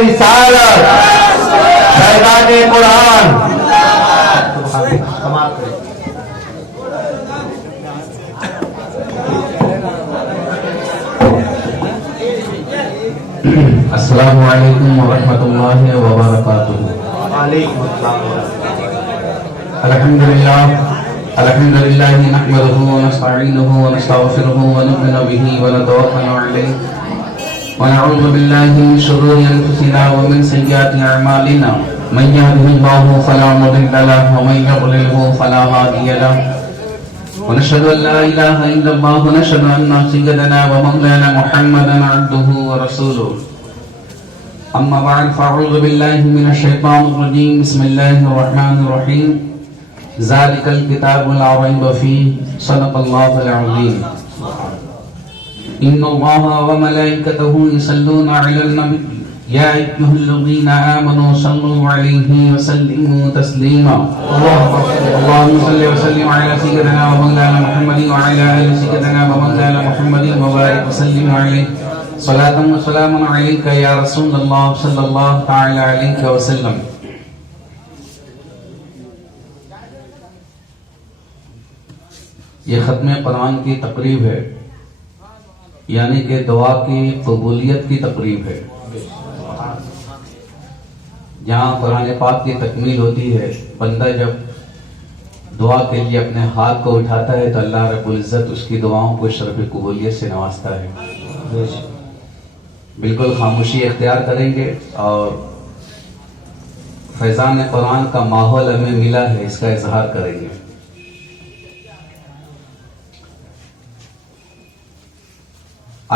رسالت فیضان قرآن. السلام علیکم ورحمۃ اللہ وبرکاتہ. وعلیکم السلام. الحمد للہ نحمده ونستعینه ونستغفره ونؤمن به ونتوکل علیہ ونعوذ باللہ من شرور انفسنا ومن سیئات اعمالنا من يهده الله فلا مضل له ومن يضلل فلا هادي له ونشهد ان لا اله الا الله ونشهد ان سيدنا ومولانا محمدا عبده ورسوله. اما بعد فاعوذ باللہ من الشیطان الرجیم. بسم اللہ الرحمن الرحیم. ذالک الکتاب لا ریب فیہ صدق اللہ العظیم. ان اللہ وملائکتہ یصلون علی النبی یا ایھا الذین آمنوا صلوا علیہ وسلموا تسلیما. اللہم صل وسلم علی سیدنا ومولانا محمد وعلی آل سیدنا ومولانا محمد وبارک وسلم علیہ صلاۃ و سلام علیک یا رسول اللہ صلی اللہ تعالی علیہ وسلم. یہ ختم قرآن کی تقریب ہے، یعنی کہ دعا کی قبولیت کی تقریب ہے. جہاں قرآن پاک کی تکمیل ہوتی ہے، بندہ جب دعا کے لیے اپنے ہاتھ کو اٹھاتا ہے تو اللہ رب العزت اس کی دعاؤں کو شرف قبولیت سے نوازتا ہے. بالکل خاموشی اختیار کریں گے اور فیضان قرآن کا ماحول ہمیں ملا ہے، اس کا اظہار کریں گے.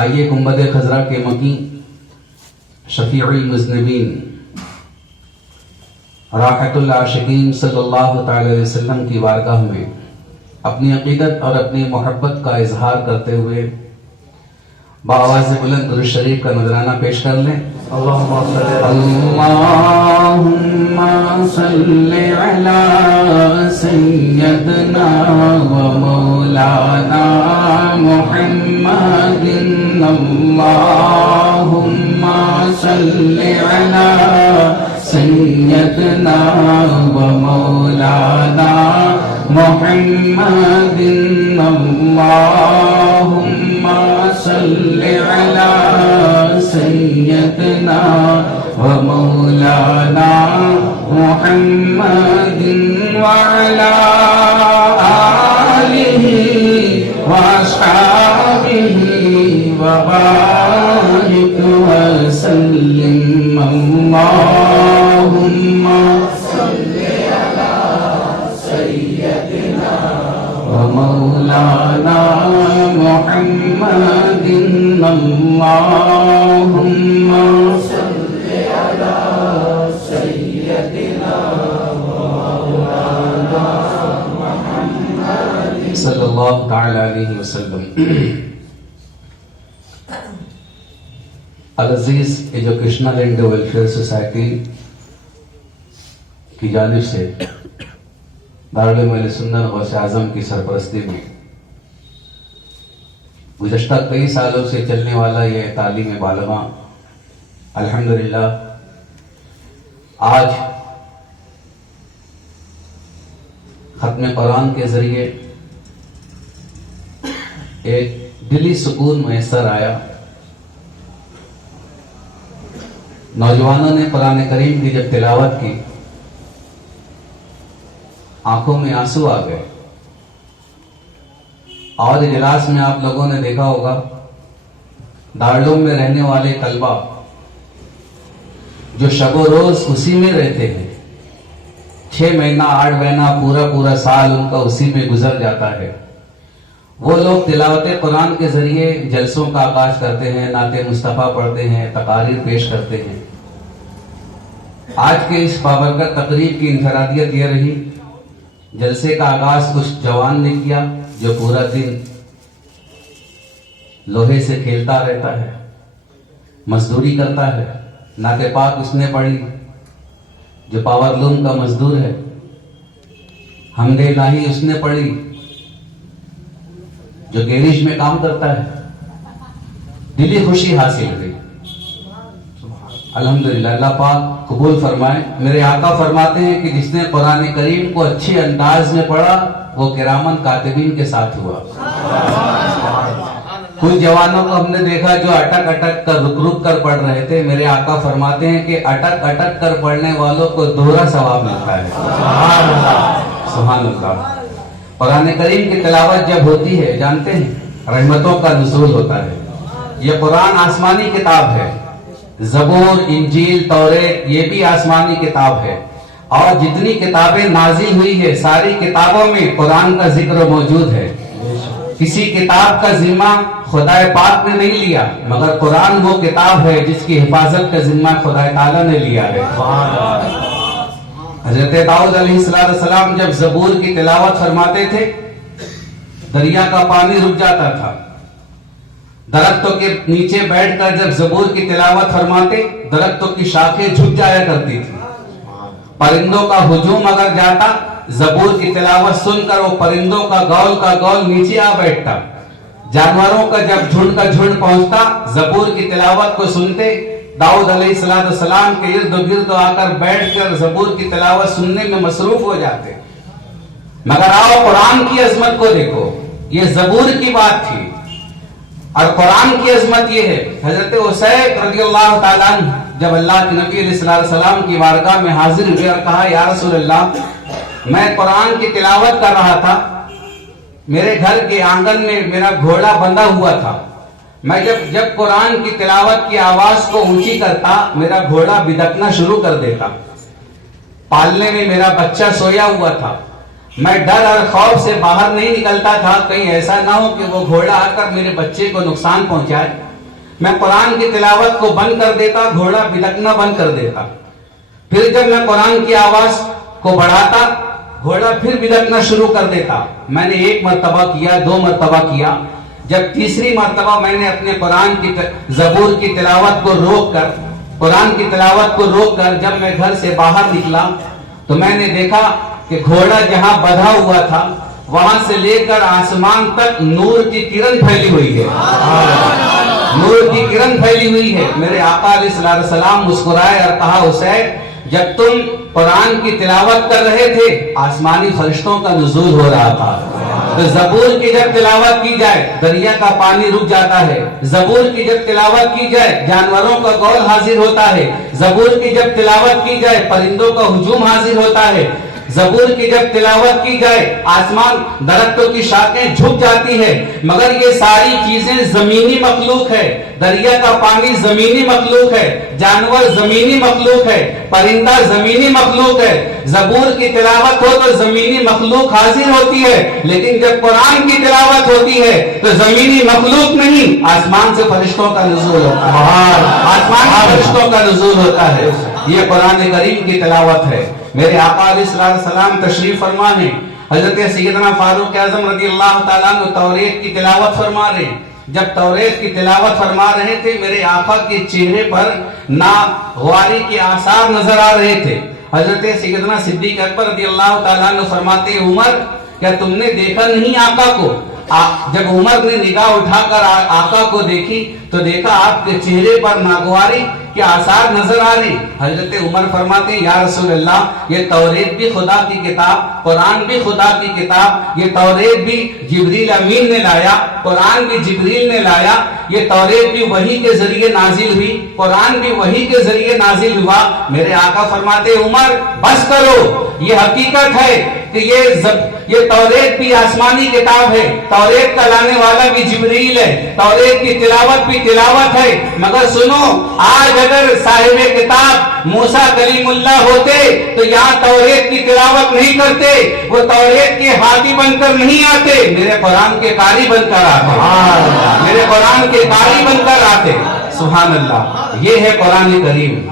آئیے گنبد خضرا کے مکی شفیع المذنبین راحت العاشقین صلی اللہ تعالی علیہ وسلم کی بارگاہ میں اپنی عقیدت اور اپنی محبت کا اظہار کرتے ہوئے بآواز بلند درود شریف کا نذرانہ پیش کر لیں. اللہم صل علی سیدنا و مولانا محمد. اللہم صل علی سیدنا و مولانا محمد. اللہم صل علی سیدنا و مولانا محمد وعلی آلہ واصحابہ وبارک وسلم. اللہم صل علی سیدنا و مولانا محمد. اللہم صل علی سیدنا و مولانا محمد صلی اللہ تعالی علیہ وسلم. العزیز یہ جو کرشنا لینڈ ویلفیئر سوسائٹی کی جانب سے دارالعلوم اہل سنت غوث اعظم کی سرپرستی میں گزشتہ کئی سالوں سے چلنے والا یہ تعلیم بالغاں الحمدللہ آج ختم قرآن کے ذریعے ایک دلی سکون میسر آیا. نوجوانوں نے قرآن کریم کی جب تلاوت کی آنکھوں میں آنسو آ گئے. اور اجلاس میں آپ لوگوں نے دیکھا ہوگا دارالعلوم میں رہنے والے طلبہ جو شب و روز اسی میں رہتے ہیں، 6 مہینہ 8 مہینہ پورا سال ان کا اسی میں گزر جاتا ہے، وہ لوگ تلاوت قرآن کے ذریعے جلسوں کا آغاز کرتے ہیں، نعت مصطفیٰ پڑھتے ہیں، تقاریر پیش کرتے ہیں. آج کے اس بابرکت تقریب کی انفرادیت یہ رہی، جلسے کا آغاز اس جوان نے کیا جو پورا دن لوہے سے کھیلتا رہتا ہے، مزدوری کرتا ہے. نعت پاک اس نے پڑھی جو پاور لوم کا مزدور ہے. حمد الہی اس نے پڑھی جو گیریج میں کام کرتا ہے. دلی خوشی حاصل ہوئی. الحمدللہ اللہ پاک قبول فرمائے. میرے آقا فرماتے ہیں کہ جس نے قرآن کریم کو اچھے انداز میں پڑھا وہ کرامن کاتبین کے ساتھ ہوا. کچھ جوانوں کو ہم نے دیکھا جو اٹک اٹک کر رک رک کر پڑھ رہے تھے. میرے آقا فرماتے ہیں کہ اٹک اٹک کر پڑھنے والوں کو دوہرا ثواب ملتا ہے. سبحان اللہ. قرآن کریم کی تلاوت جب ہوتی ہے جانتے ہیں رحمتوں کا نزول ہوتا ہے. یہ قرآن آسمانی کتاب ہے. زبور، انجیل، توریت یہ بھی آسمانی کتاب ہے. اور جتنی کتابیں نازل ہوئی ہے ساری کتابوں میں قرآن کا ذکر موجود ہے. کسی کتاب کا ذمہ خدا پاک نے نہیں لیا مگر قرآن وہ کتاب ہے جس کی حفاظت کا ذمہ خدا تعالیٰ نے لیا ہے. حضرت داؤد علیہ السلام جب زبور کی تلاوت فرماتے تھے دریا کا پانی رک جاتا تھا. درختوں کے نیچے بیٹھ کر جب زبور کی تلاوت فرماتے درختوں کی شاخیں جھک جایا کرتی تھی. پرندوں کا ہجوم اگر جاتا زبور کی تلاوت سن کر وہ پرندوں کا گول نیچے آ بیٹھتا. جانوروں کا جب جھنڈ کا جھنڈ پہنچتا زبور کی تلاوت کو سنتے داؤد علیہ السلام کے ارد گرد آ کر بیٹھ کر زبور کی تلاوت سننے میں مصروف ہو جاتے. مگر آؤ قرآن کی عظمت کو دیکھو. یہ زبور کی بات تھی اور قرآن کی عظمت یہ ہے. حضرت عسیب رضی اللہ تعالیٰ عنہ جب اللہ کے نبی علیہ السلام کی بارگاہ میں حاضر ہوئے اور کہا یا رسول اللہ میں قرآن کی تلاوت کر رہا تھا. میرے گھر کے آنگن میں میرا گھوڑا بندھا ہوا تھا. میں جب قرآن کی تلاوت کی آواز کو اونچی کرتا میرا گھوڑا بدکنا شروع کر دیتا. پالنے میں میرا بچہ سویا ہوا تھا. میں ڈر اور خوف سے باہر نہیں نکلتا تھا کہیں ایسا نہ ہو کہ وہ گھوڑا آ کر میرے بچے کو نقصان پہنچائے. میں قرآن کی تلاوت کو بند کر دیتا گھوڑا بدکنا بند کر دیتا. پھر جب میں قرآن کی آواز کو بڑھاتا گھوڑا پھر بدکنا شروع کر دیتا. میں نے ایک مرتبہ کیا، دو مرتبہ کیا. جب تیسری مرتبہ میں نے اپنے قرآن کی زبور کی تلاوت کو روک کر قرآن کی تلاوت کو روک کر جب میں گھر سے باہر نکلا تو میں نے دیکھا کہ گھوڑا جہاں بندھا ہوا تھا وہاں سے لے کر آسمان تک نور کی کرن پھیلی ہوئی ہے. نور کی کرن پھیلی ہوئی ہے. میرے آقا علیہ السلام مسکرائے اور کہا حسین جب تم قرآن کی تلاوت کر رہے تھے آسمانی فرشتوں کا نزول ہو رہا تھا. تو زبور کی جب تلاوت کی جائے دریا کا پانی رک جاتا ہے. زبور کی جب تلاوت کی جائے جانوروں کا گول حاضر ہوتا ہے. زبور کی جب تلاوت کی جائے پرندوں کا ہجوم حاضر ہوتا ہے. زبور کی جب تلاوت کی جائے آسمان درختوں کی شاخیں جھک جاتی ہے. مگر یہ ساری چیزیں زمینی مخلوق ہے. دریا کا پانی زمینی مخلوق ہے. جانور زمینی مخلوق ہے. پرندہ زمینی مخلوق ہے. زبور کی تلاوت ہو تو زمینی مخلوق حاضر ہوتی ہے لیکن جب قرآن کی تلاوت ہوتی ہے تو زمینی مخلوق نہیں آسمان سے فرشتوں کا نزول ہوتا ہے. آسمان سے فرشتوں کا نزول ہوتا ہے. یہ قرآن کریم کی تلاوت ہے. میرے آقا علیہ السلام تشریف فرما ہیں. حضرت سیدنا فاروق اعظم رضی اللہ تعالیٰ عنہ توریت کی تلاوت فرما رہے ہیں. جب توریت کی تلاوت فرما رہے تھے میرے آقا کے چہرے پر ناغواری کے آثار نظر آ رہے تھے. حضرت سیدنا صدیق اکبر رضی اللہ تعالیٰ عنہ فرماتے ہیں عمر کیا تم نے دیکھا نہیں آقا کو؟ جب عمر نے نگاہ اٹھا کر آقا کو دیکھی تو دیکھا آپ کے چہرے پر ناگواری کے آثار نظر آ رہے. حضرت عمر فرماتے ہیں یا رسول اللہ یہ توریت بھی خدا کی کتاب قرآن بھی خدا کی کتاب. یہ توریت بھی جبریل امین نے لایا قرآن بھی جبریل نے لایا. یہ توریت بھی وحی کے ذریعے نازل ہوئی قرآن بھی وحی کے ذریعے نازل ہوا. میرے آقا فرماتے عمر بس کرو یہ حقیقت ہے کہ یہ توریت بھی آسمانی کتاب ہے. توریت کا لانے والا بھی جبریل ہے. توریت کی تلاوت بھی تلاوت ہے. مگر سنو آج اگر صاحب کتاب موسیٰ کلیم اللہ ہوتے تو یہاں توریت کی تلاوت نہیں کرتے. وہ توریت کے ہادی بن کر نہیں آتے میرے قرآن کے قاری بن کر آتے. میرے قرآن کے قاری بن کر آتے. سبحان اللہ. یہ ہے قرآن کریم.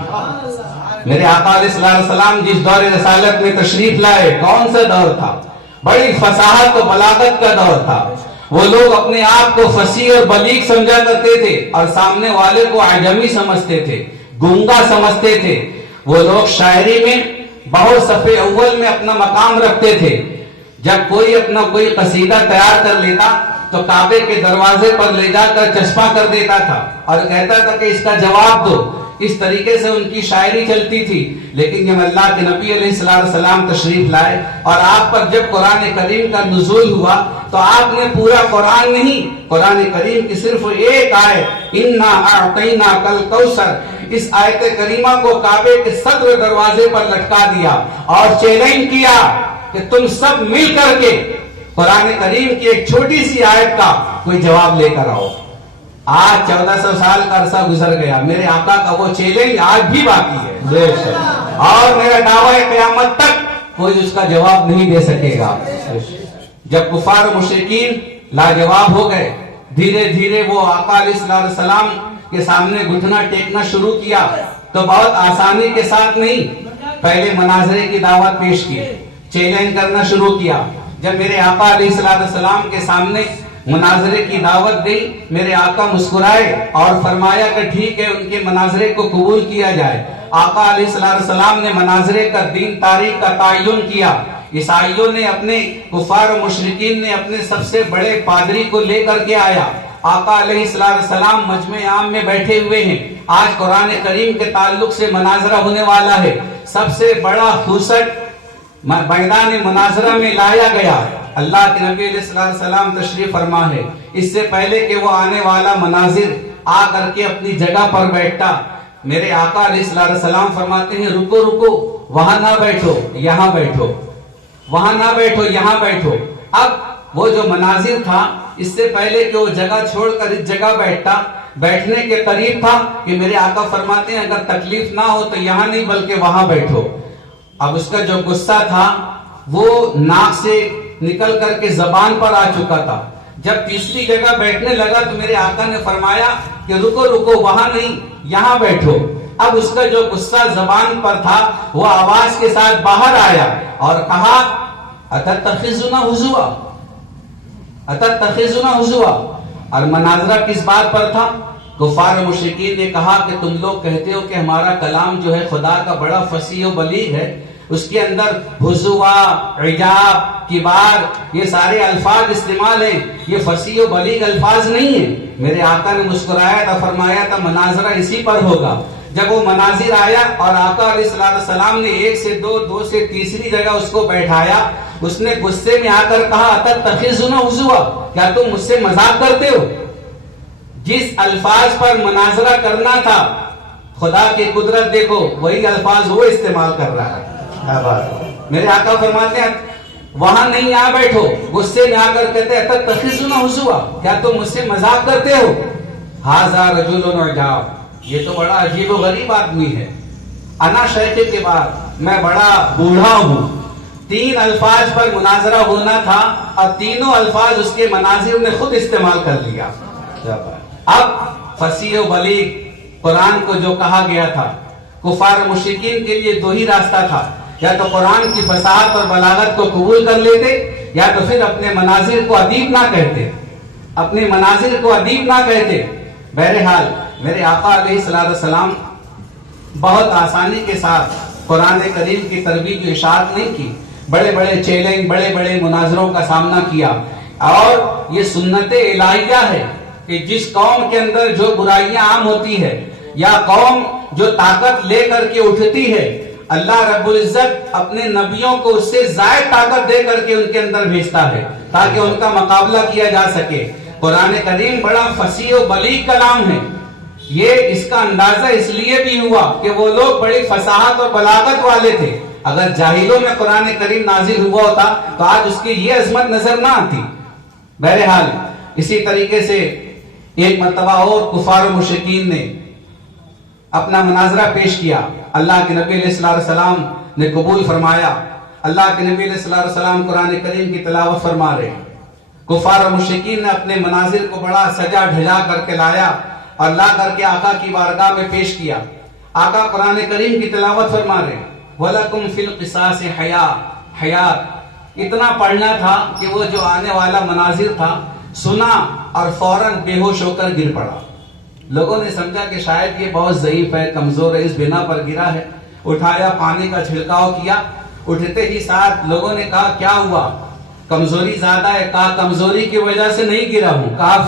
میرے آقا علیہ السلام جس دور رسالت میں تشریف لائے کون سا دور تھا؟ بڑی فصاحت و بلاغت کا دور تھا. وہ لوگ اپنے آپ کو فصیح اور بلیغ سمجھا کرتے تھے اور سامنے والے کو اعجمی سمجھتے تھے گونگا سمجھتے تھے. وہ لوگ شاعری میں بہت صفحے اول میں اپنا مقام رکھتے تھے. جب کوئی قصیدہ تیار کر لیتا تو کعبے کے دروازے پر لے جا کر چسپاں کر دیتا تھا اور کہتا تھا کہ اس کا جواب دو. اس طریقے سے ان کی شاعری چلتی تھی. لیکن جب اللہ کے نبی علیہ السلام تشریف لائے اور آپ پر جب قرآن کریم کا نزول ہوا تو آپ نے پورا قرآن نہیں، قرآن کریم کی صرف ایک آیت انا اعطیناک الکوثر، اس آیت کریمہ کو کعبے کے صدر دروازے پر لٹکا دیا اور چیلنج کیا کہ تم سب مل کر کے قرآن کریم کی ایک چھوٹی سی آیت کا کوئی جواب لے کر آؤ. آج 1400 سال کا عرصہ گزر گیا، میرے آقا کا وہ چیلنج آج بھی باقی ہے اور میرا دعویٰ ہے قیامت تک کوئی اس کا جواب نہیں دے سکے گا. جب کفار و مشرکین لاجواب ہو گئے، دھیرے دھیرے وہ آقا علیہ السلام کے سامنے گھٹنا ٹیکنا شروع کیا تو بہت آسانی کے ساتھ نہیں، پہلے مناظرے کی دعوت پیش کی، چیلنج کرنا شروع کیا. جب میرے آقا علیہ السلام کے سامنے مناظرے کی دعوت دی، میرے آقا مسکرائے اور فرمایا کہ ٹھیک ہے، ان کے مناظرے کو قبول کیا جائے. آقا علیہ السلام نے مناظرے کا دین تاریخ کا تعین کیا. عیسائیوں نے اپنے کفار و مشرکین نے اپنے سب سے بڑے پادری کو لے کر کے آیا. آقا علیہ السلام مجمع عام میں بیٹھے ہوئے ہیں. آج قرآن کریم کے تعلق سے مناظرہ ہونے والا ہے. سب سے بڑا خوسٹ میدان مناظرہ میں لایا گیا. اللہ کے نبی علیہ السلام تشریف فرما ہے. اس سے پہلے کہ وہ آنے والا مناظر آ کر کے اپنی جگہ پر بیٹھتا، میرے آقا علیہ السلام فرماتے ہیں رکو رکو، وہاں نہ بیٹھو یہاں بیٹھو، وہاں نہ بیٹھو یہاں بیٹھو. اب وہ جو مناظر تھا، اس سے پہلے کہ وہ جگہ چھوڑ کر اس جگہ بیٹھتا، بیٹھنے کے قریب تھا کہ میرے آقا فرماتے ہیں اگر تکلیف نہ ہو تو یہاں نہیں بلکہ وہاں بیٹھو. اب اس کا جو غصہ تھا وہ ناک سے نکل کر کے زبان پر آ چکا تھا. جب تیسری جگہ بیٹھنے لگا تو میرے آقا نے فرمایا کہ رکو رکو، وہاں نہیں یہاں بیٹھو. اب اس کا جو غصہ زبان پر تھا وہ آواز کے ساتھ باہر آیا اور کہا اتتخذنا ہزوا، اتتخذنا ہزوا. اور مناظرہ کس بات پر تھا؟ کفار و مشرکین نے کہا کہ تم لوگ کہتے ہو کہ ہمارا کلام جو ہے خدا کا بڑا فصیح و بلیغ ہے، اس کے اندر حضوا، عجاب، کبار، یہ سارے الفاظ استعمال ہیں، یہ فصیح و بلیغ الفاظ نہیں ہیں. میرے آقا نے مسکرایا تھا، فرمایا تھا مناظرہ اسی پر ہوگا. جب وہ مناظر آیا اور آقا علیہ السلام نے ایک سے دو سے تیسری جگہ اس کو بیٹھایا، اس نے غصے میں آ کر کہا اتتخذنا ہزوا، کیا تم مجھ سے مذاق کرتے ہو؟ جس الفاظ پر مناظرہ کرنا تھا، خدا کی قدرت دیکھو، وہی الفاظ وہ استعمال کر رہا ہے. میرے آقا فرماتے ہیں وہاں نہیں یہاں بیٹھو. غصے میں آ کر کہتے ہیں اتتخذنا ہزوا، کیا تم مجھ سے مذاق کرتے ہو؟ ھذا رجل عجاب، یہ تو بڑا عجیب و غریب آدمی ہے. انا شیخ کے بعد، میں بڑا بوڑھا ہوں. 3 الفاظ پر مناظرہ ہونا تھا اور تینوں الفاظ اس کے مناظر نے خود استعمال کر لیا. اب فصیح و بلیغ قرآن کو جو کہا گیا تھا، کفار و مشرکین کے لیے 2 ہی راستہ تھا، یا تو قرآن کی فصاحت اور بلاغت کو قبول کر لیتے یا تو پھر اپنے مناظر کو ادیب نہ کہتے، اپنے مناظر کو ادیب نہ کہتے. بہرحال میرے آقا علیہ السلام بہت آسانی کے ساتھ قرآن کریم کی ترویج و اشاعت نہیں کی. بڑے بڑے چیلنج، بڑے بڑے مناظروں کا سامنا کیا. اور یہ سنت الہیہ ہے کہ جس قوم کے اندر جو برائیاں عام ہوتی ہے یا قوم جو طاقت لے کر کے اٹھتی ہے، اللہ رب العزت اپنے نبیوں کو اس سے زائد طاقت دے کر کے ان کے اندر بھیجتا ہے تاکہ ان کا مقابلہ کیا جا سکے. قرآن کریم بڑا فصیح و بلیغ کلام ہے. یہ اس کا اندازہ اس لیے بھی ہوا کہ وہ لوگ بڑی فصاحت اور بلاغت والے تھے. اگر جاہلوں میں قرآن کریم نازل ہوا ہوتا تو آج اس کی یہ عظمت نظر نہ آتی. بہرحال اسی طریقے سے ایک مرتبہ اور کفار و مشرکین نے اپنا مناظرہ پیش کیا. اللہ کے نبی علیہ السلام نے قبول فرمایا. اللہ کے نبی علیہ السلام قرآن کریم کی تلاوت فرما رہے. کفار و مشرکین نے اپنے مناظر کو بڑا سجا دھجا کر کے لایا اور لا کر کے آقا کی بارگاہ میں پیش کیا. آقا قرآن کریم کی تلاوت فرما رہے. وَلَكُمْ فِي الْقِصَاصِ حَیَاتٌ. اتنا پڑھنا تھا کہ وہ جو آنے والا مناظر تھا سنا اور فوراً بے ہوش ہو کر گر پڑا. لوگوں نے سمجھا کہ شاید یہ بہت ضعیف ہے، کمزور ہے، اس بنا پر گرا ہے. اٹھایا، پانی کا چھڑکاؤ کیا. اٹھتے ہی ساتھ لوگوں نے کہا کیا ہوا؟ کمزوری زیادہ ہے. کہا کمزوری کی وجہ سے نہیں گرا ہوں. کہا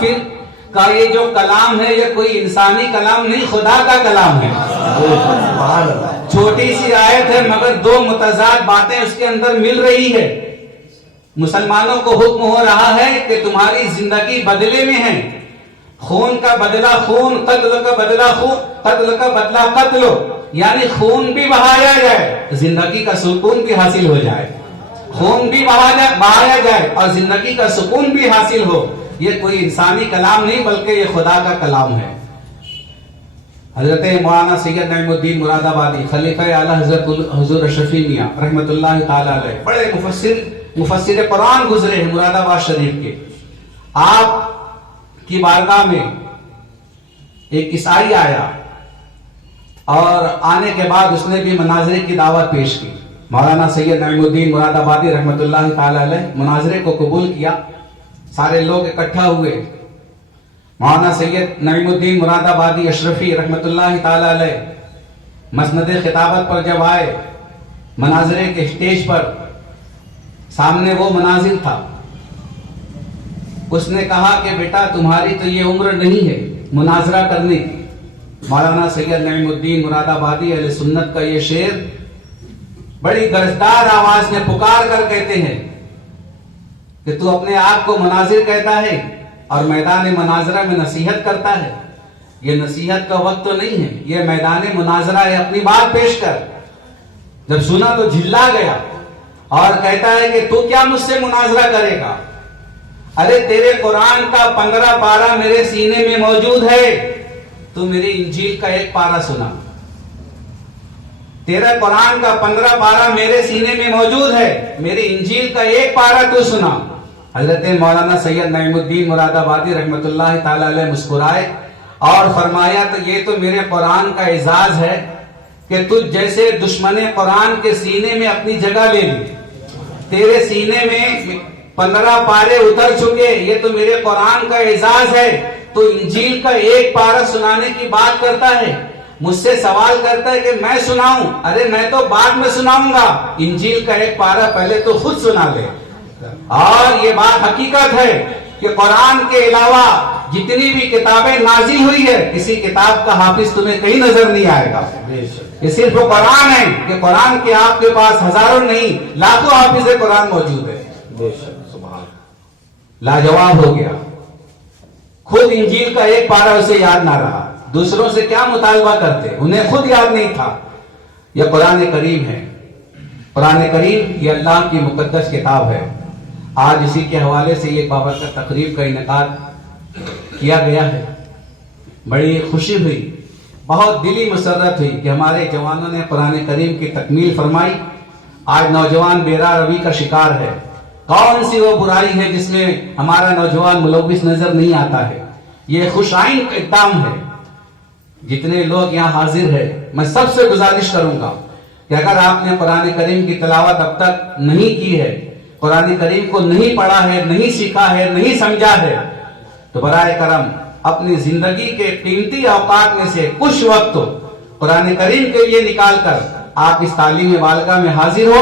کا یہ جو کلام ہے یہ کوئی انسانی کلام نہیں، خدا کا کلام ہے. سبحان اللہ. چھوٹی سی آیت ہے مگر دو متضاد باتیں اس کے اندر مل رہی ہے. مسلمانوں کو حکم ہو رہا ہے کہ تمہاری زندگی بدلے میں ہے. خون کا بدلہ خون، قتل کا بدلہ خون، قتل کا بدلہ قتل، یعنی خون بھی بہایا جائے، زندگی کا سکون بھی حاصل ہو جائے. خون بھی بہایا جائے اور زندگی کا سکون بھی حاصل ہو. یہ کوئی انسانی کلام نہیں بلکہ یہ خدا کا کلام ہے. حضرت مولانا سید نعیم الدین مراد آبادی خلیفہ اعلی حضرت حضور اشرفی میاں رحمۃ اللہ تعالی علیہ بڑے مفسر قرآن گزرے ہیں مراد آباد شریف کے. آپ کی بارگاہ میں ایک عیسائی آیا اور آنے کے بعد اس نے بھی مناظرے کی دعوت پیش کی. مولانا سید نعیم الدین مراد آبادی رحمۃ اللہ تعالی علیہ مناظرے کو قبول کیا. سارے لوگ اکٹھا ہوئے. مولانا سید نعیم الدین مراد آبادی اشرفی رحمۃ اللہ تعالی علیہ مسند خطابت پر جب آئے، مناظرے کے اسٹیج پر سامنے وہ مناظر تھا. اس نے کہا کہ بیٹا تمہاری تو یہ عمر نہیں ہے مناظرہ کرنے کی. مولانا سید نعیم الدین مراد آبادی اہل سنت کا یہ شعر بڑی گرجدار آواز میں پکار کر کہتے ہیں کہ تو اپنے آپ کو مناظر کہتا ہے اور میدان مناظرہ میں نصیحت کرتا ہے. یہ نصیحت کا وقت تو نہیں ہے، یہ میدان مناظرہ ہے. اپنی بات پیش کر. جب سنا تو جھلا گیا اور کہتا ہے کہ تو کیا مجھ سے مناظرہ کرے گا؟ ارے تیرے قرآن کا 15 پارہ میرے سینے میں موجود ہے، تو میری انجیل کا ایک پارہ سنا. تیرا قرآن کا 15 پارہ میرے سینے میں موجود ہے، میری انجیل کا ایک پارہ تو سنا. حضرت مولانا سید نعیم الدین مراد آبادی رحمۃ اللہ تعالی علیہ مسکرائے اور فرمایا تو یہ تو میرے قرآن کا اعزاز ہے کہ تجھ جیسے دشمن قرآن کے سینے میں اپنی جگہ لے لی. تیرے سینے میں 15 پارے اتر چکے، یہ تو میرے قرآن کا اعزاز ہے. تو انجیل کا ایک پارہ سنانے کی بات کرتا ہے، مجھ سے سوال کرتا ہے کہ میں سناؤں. ارے میں تو بعد میں سناؤں گا، انجیل کا ایک پارہ پہلے تو خود سنا لے. اور یہ بات حقیقت ہے کہ قرآن کے علاوہ جتنی بھی کتابیں نازل ہوئی ہے کسی کتاب کا حافظ تمہیں کہیں نظر نہیں آئے گا. یہ صرف وہ قرآن ہے کہ قرآن کے آپ کے پاس ہزاروں نہیں لاکھوں حافظ قرآن موجود ہے. لاجواب ہو گیا. خود انجیل کا ایک پارہ اسے یاد نہ رہا. دوسروں سے کیا مطالبہ کرتے، انہیں خود یاد نہیں تھا. یہ قرآن کریم ہے. قرآن کریم یہ اللہ کی مقدس کتاب ہے. آج اسی کے حوالے سے یہ بابرکت تقریب کا انعقاد کیا گیا ہے. بڑی خوشی ہوئی، بہت دلی مسرت ہوئی کہ ہمارے جوانوں نے قرآن کریم کی تکمیل فرمائی. آج نوجوان بیرا روی کا شکار ہے. کون سی وہ برائی ہے جس میں ہمارا نوجوان ملوث نظر نہیں آتا ہے؟ یہ خوش آئین اقدام ہے. جتنے لوگ یہاں حاضر ہیں میں سب سے گزارش کروں گا کہ اگر آپ نے قرآن کریم کی تلاوت اب تک نہیں کی ہے، قرآن کریم کو نہیں پڑھا ہے، نہیں سیکھا ہے، نہیں سمجھا ہے، تو برائے کرم اپنی زندگی کے قیمتی اوقات میں سے کچھ وقت قرآن کریم کے لیے نکال کر آپ اس تعلیم بالغہ میں حاضر ہو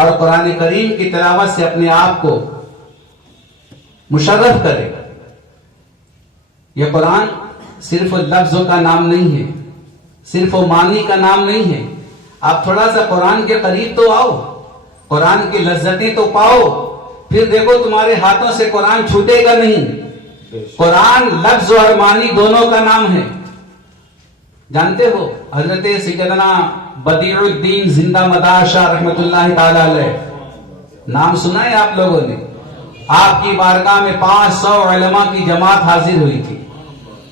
اور قرآن کریم کی تلاوت سے اپنے آپ کو مشرف کرے. یہ قرآن صرف لفظوں کا نام نہیں ہے، صرف معنی کا نام نہیں ہے. آپ تھوڑا سا قرآن کے قریب تو آؤ، قرآن کی لذتیں تو پاؤ، پھر دیکھو تمہارے ہاتھوں سے قرآن چھوٹے گا نہیں. قرآن لفظ اور معنی دونوں کا نام ہے. جانتے ہو حضرت سیدنا بدیع الدین زندہ مدار شاہ رحمۃ اللہ تعالی علیہ، نام سنا ہے آپ لوگوں نے؟ آپ کی بارگاہ میں 500 علماء کی جماعت حاضر ہوئی تھی.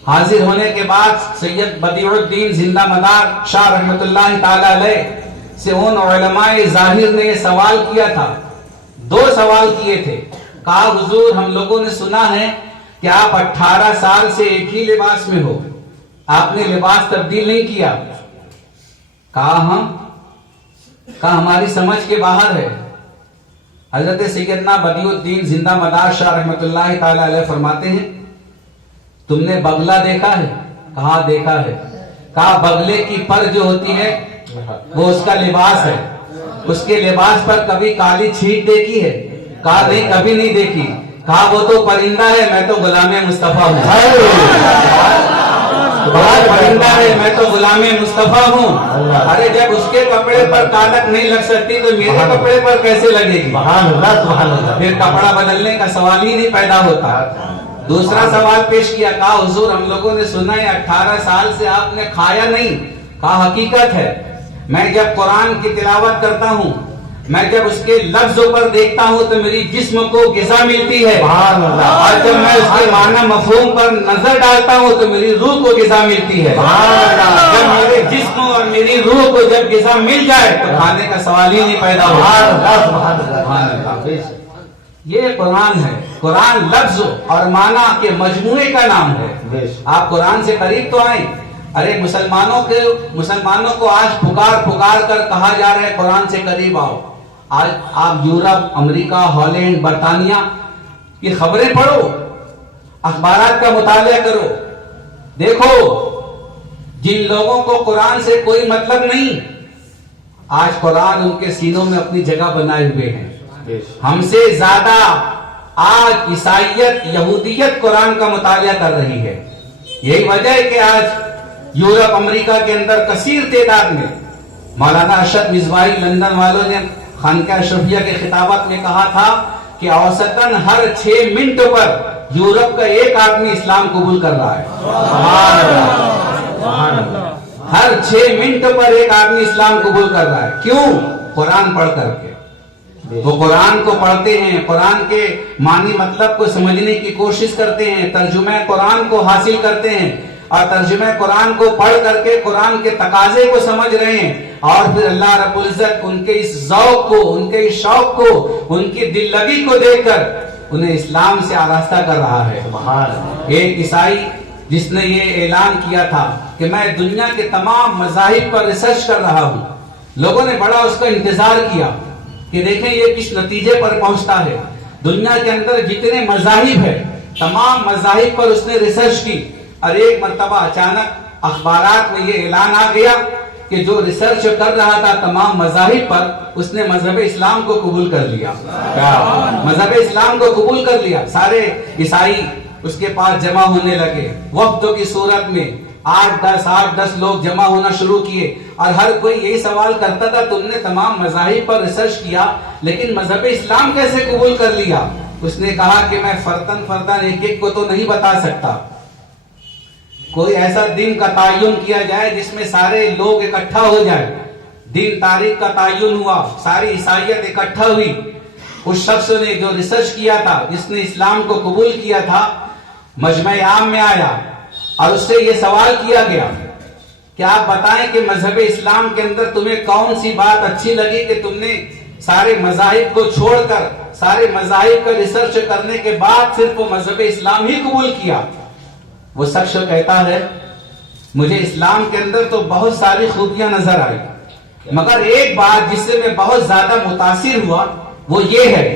حاضر ہونے کے بعد سید بدیع الدین زندہ مدار شاہ رحمۃ اللہ تعالی علیہ سے ان علماء ظاہر نے یہ سوال کیا تھا. 2 سوال کیے تھے. کہا حضور ہم لوگوں نے سنا ہے کہ آپ 18 سال سے ایک ہی لباس میں ہو، آپ نے لباس تبدیل نہیں کیا. کہا ہماری سمجھ کے باہر ہے. حضرت سیدنا بدیع الدین زندہ مدار شاہ رحمۃ اللہ تعالی علیہ فرماتے ہیں تم نے بغلہ دیکھا ہے؟ کہا دیکھا ہے. کہا بغلے کی پر جو ہوتی ہے وہ اس کا لباس ہے، اس کے لباس پر کبھی کالی چھیٹ دیکھی ہے؟ کہا نہیں کبھی نہیں دیکھی. کہا وہ تو پرندہ ہے میں تو غلام مصطفیٰ ہوں. پرندہ ہے میں تو غلام مصطفیٰ ہوں. ارے جب اس کے کپڑے پر کالک نہیں لگ سکتی تو میرے کپڑے پر کیسے لگے گی؟ پھر کپڑا بدلنے کا سوال ہی نہیں پیدا ہوتا. دوسرا سوال پیش کیا, کہا حضور ہم لوگوں نے سنا ہے 18 سال سے آپ نے کھایا نہیں. کہا حقیقت ہے, میں جب قرآن کی تلاوت کرتا ہوں, میں جب اس کے لفظوں پر دیکھتا ہوں تو میری جسم کو غذا ملتی ہے, اور جب میں اس کے معنی مفہوم پر نظر ڈالتا ہوں تو میری روح کو غذا ملتی ہے. جب میرے جسم اور میری روح کو جب غذا مل جائے تو کھانے کا سوال ہی نہیں پیدا ہوتا. یہ قرآن ہے. قرآن لفظ اور معنی کے مجموعے کا نام ہے. آپ قرآن سے قریب تو آئیں. ارے مسلمانوں کو آج پکار کر کہا جا رہا ہے قرآن سے قریب آؤ. آج آپ یورپ, امریکہ, ہالینڈ, برطانیہ کی خبریں پڑھو, اخبارات کا مطالعہ کرو, دیکھو جن لوگوں کو قرآن سے کوئی مطلب نہیں, آج قرآن ان کے سینوں میں اپنی جگہ بنائے ہوئے ہیں. ہم سے زیادہ آج عیسائیت, یہودیت قرآن کا مطالعہ کر رہی ہے. یہی وجہ ہے کہ آج یورپ, امریکہ کے اندر کثیر تعداد میں مولانا ارشد مصباحی لندن والوں نے خانقاہ اشرفیہ کے خطابت میں کہا تھا کہ اوسطاً ہر 6 منٹ پر یورپ کا ایک آدمی اسلام قبول کر رہا ہے. ہر 6 منٹ پر ایک آدمی اسلام قبول کر رہا ہے. کیوں؟ قرآن پڑھ کر کے. وہ قرآن کو پڑھتے ہیں, قرآن کے معنی مطلب کو سمجھنے کی کوشش کرتے ہیں, ترجمہ قرآن کو حاصل کرتے ہیں, اور ترجمہ قرآن کو پڑھ کر کے قرآن کے تقاضے کو سمجھ رہے ہیں, اور پھر اللہ رب العزت ان کے اس ذوق کو, ان کے اس شوق کو, ان کی دل لگی کو دیکھ کر انہیں اسلام سے آراستہ کر رہا ہے. ایک عیسائی جس نے یہ اعلان کیا تھا کہ میں دنیا کے تمام مذاہب پر ریسرچ کر رہا ہوں, لوگوں نے بڑا اس کا انتظار کیا کہ دیکھیں یہ کس نتیجے پر پہنچتا ہے. دنیا کے اندر جتنے مذاہب ہیں تمام مذاہب پر اس نے ریسرچ کی, اور ایک مرتبہ اچانک اخبارات میں یہ اعلان آ گیا کہ جو ریسرچ کر رہا تھا تمام مذاہب پر, اس نے مذہب اسلام کو قبول کر لیا. مذہب اسلام کو قبول کر لیا. سارے عیسائی اس کے پاس جمع ہونے لگے, وفدوں کی صورت میں 8-10 لوگ جمع ہونا شروع کیے, اور ہر کوئی یہی سوال کرتا تھا تم نے تمام مذاہب پر ریسرچ کیا لیکن مذہب اسلام کیسے قبول کر لیا؟ اس نے کہا کہ میں فرداً ایک کو تو نہیں بتا سکتا. کوئی ایسا دن کا تعین کیا جائے جس میں سارے لوگ اکٹھا ہو جائے. دن تاریخ کا تعین ہوا, ساری عیسائیت اکٹھا ہوئی. اس شخص نے جو ریسرچ کیا تھا, جس نے اسلام کو قبول کیا تھا, مجمع عام میں آیا اور اس سے یہ سوال کیا گیا کہ آپ بتائیں کہ مذہب اسلام کے اندر تمہیں کون سی بات اچھی لگی کہ تم نے سارے مذاہب کو چھوڑ کر, سارے مذاہب کا ریسرچ کرنے کے بعد صرف وہ مذہب اسلام ہی قبول کیا؟ وہ شخص کہتا ہے مجھے اسلام کے اندر تو بہت ساری خوبیاں نظر آئی, مگر ایک بات جس سے میں بہت زیادہ متاثر ہوا وہ یہ ہے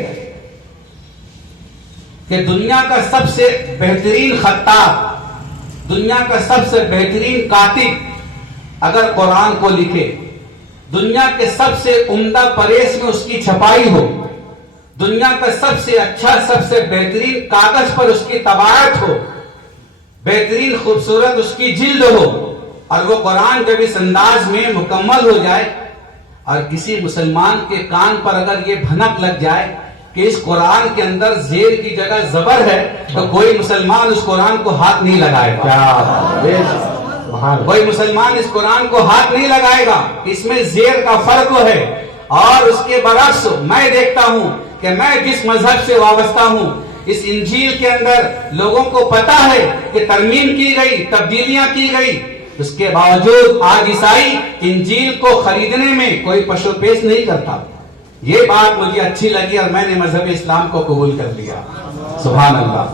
کہ دنیا کا سب سے بہترین خطاط, دنیا کا سب سے بہترین کاتب اگر قرآن کو لکھے, دنیا کے سب سے عمدہ پریس میں اس کی چھپائی ہو, دنیا کا سب سے اچھا, سب سے بہترین کاغذ پر اس کی طباعت ہو, بہترین خوبصورت اس کی جلد ہو, اور وہ قرآن جب اس انداز میں مکمل ہو جائے اور کسی مسلمان کے کان پر اگر یہ بھنک لگ جائے کہ اس قرآن کے اندر زیر کی جگہ زبر ہے, تو کوئی مسلمان اس قرآن کو ہاتھ نہیں لگائے گا. کوئی مسلمان اس قرآن کو ہاتھ نہیں لگائے گا. اس میں زیر کا فرق ہے. اور اس کے برعکس میں دیکھتا ہوں کہ میں جس مذہب سے وابستہ ہوں, اس انجیل کے اندر لوگوں کو پتا ہے کہ ترمیم کی گئی, تبدیلیاں کی گئی, اس کے باوجود آج عیسائی انجیل کو خریدنے میں کوئی پشو پیش نہیں کرتا. یہ بات مجھے اچھی لگی اور میں نے مذہب اسلام کو قبول کر لیا. سبحان اللہ.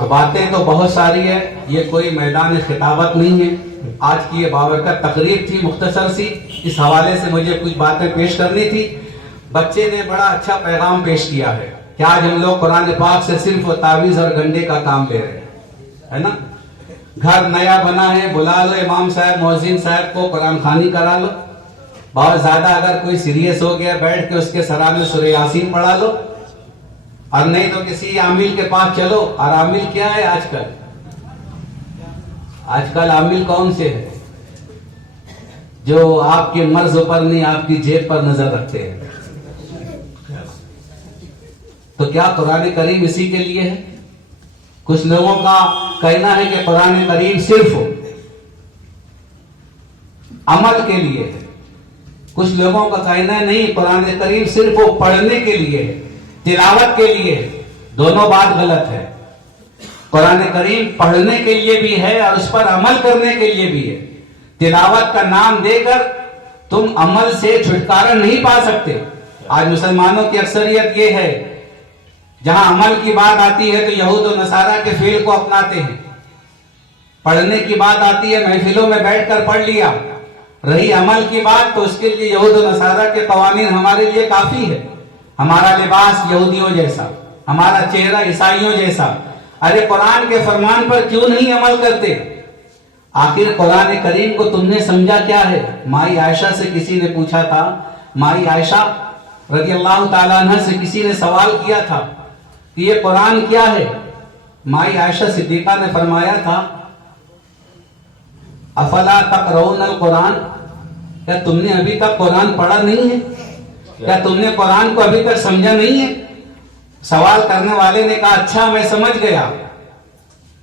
تو باتیں تو بہت ساری ہے, یہ کوئی میدان خطابت نہیں ہے. آج کی یہ بابرکت تقریر تھی مختصر سی, اس حوالے سے مجھے کچھ باتیں پیش کرنی تھی. بچے نے بڑا اچھا پیغام پیش کیا ہے کہ آج ہم لوگ قرآن پاک سے صرف تعویذ اور گنڈے کا کام لے رہے ہیں, ہے نا. گھر نیا بنا ہے, بلا لو امام صاحب, مؤذن صاحب کو قرآن خوانی کرا لو. بہت زیادہ اگر کوئی سیریس ہو گیا, بیٹھ کے اس کے سرا میں سورہ یاسین پڑھا لو. اور نہیں تو کسی عامل کے پاس چلو. اور عامل کیا ہے آج کل؟ آج کل عامل کون سے ہے؟ جو آپ کے مرض پر نہیں آپ کی جیب پر نظر رکھتے ہیں. تو کیا قرآن کریم اسی کے لیے ہے؟ کچھ لوگوں کا کہنا ہے کہ قرآن کریم صرف عمل کے لیے ہے. کچھ لوگوں کا کہنا ہے نہیں، قرآن کریم صرف پڑھنے کے لیے ہے، تلاوت کے لیے ہے. دونوں بات غلط ہے. قرآن کریم پڑھنے کے لیے بھی ہے اور اس پر عمل کرنے کے لیے بھی ہے. تلاوت کا نام دے کر تم عمل سے چھٹکارا نہیں پا سکتے. آج مسلمانوں کی اکثریت یہ ہے، جہاں عمل کی بات آتی ہے تو یہود و نصارہ کے فعل کو اپناتے ہیں. پڑھنے کی بات آتی ہے، محفلوں میں بیٹھ کر پڑھ لیا. رہی عمل کی بات تو اس کے لیے یہود و نصارہ کے قوانین ہمارے لیے کافی ہے. ہمارا لباس یہودیوں جیسا، ہمارا چہرہ عیسائیوں جیسا. ارے قرآن کے فرمان پر کیوں نہیں عمل کرتے؟ آخر قرآن کریم کو تم نے سمجھا کیا ہے؟ مائی عائشہ سے کسی نے پوچھا تھا، مائی عائشہ رضی اللہ تعالیٰ عنہ سے کسی نے سوال کیا تھا کہ یہ قرآن کیا ہے؟ مائی عائشہ صدیقہ نے فرمایا تھا، افلا تقرؤون القرآن، کیا تم نے ابھی تک قرآن پڑھا نہیں ہے؟ کیا تم نے قرآن کو ابھی تک سمجھا نہیں ہے؟ سوال کرنے والے نے کہا اچھا میں سمجھ گیا،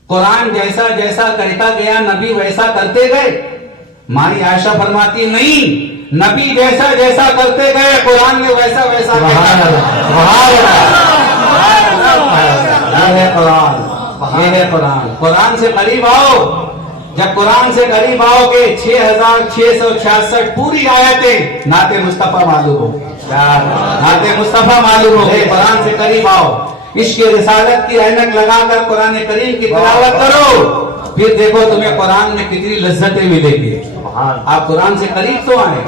قرآن جیسا جیسا کہتا گیا نبی ویسا کرتے گئے؟ مائی عائشہ فرماتی نہیں، نبی جیسا جیسا کرتے گئے قرآن میں ویسا ویسا یہ ہے قرآن، یہ ہے قرآن. قرآن سے قریب آؤ. جب قرآن سے قریب آؤ گے 6666 پوری آیتیں نعت مصطفیٰ معلوم ہو، نعت مصطفیٰ معلوم ہو. قرآن سے قریب آؤ، عشق رسالت کی اینک لگا کر قرآن کریم کی تلاوت کرو، پھر دیکھو تمہیں قرآن میں کتنی لذتیں ملے گی. آپ قرآن سے قریب تو آئیں.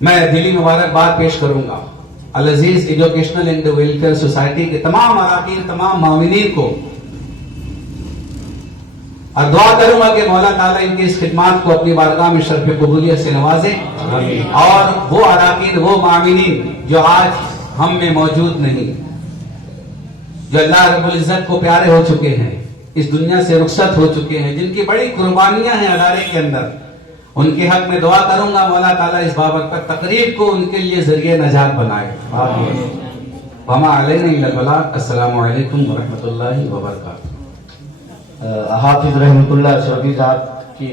میں دلی مبارکباد پیش کروں گا العزیز ایجوکیشنل اینڈ ویلفیئر سوسائٹی کے تمام اراکین، تمام معاونین کو، اور دعا کروں گا کہ مولا تعالیٰ ان کی اس خدمات کو اپنی بارگاہ میں شرف قبولیت سے نوازے. اور وہ اراکین، وہ معاونین جو آج ہم میں موجود نہیں، جو اللہ رب العزت کو پیارے ہو چکے ہیں، اس دنیا سے رخصت ہو چکے ہیں، جن کی بڑی قربانیاں ہیں ادارے کے اندر، ان کے حق میں دعا کروں گا مولا تعالیٰ اس بابرکت تقریب کو ان کے لیے ذریعہ نجات بنائے. وما علینا الا البلاغ. السلام علیکم ورحمۃ اللہ وبرکاتہ. حافظ رحمت اللہ اشرفی صاحب کی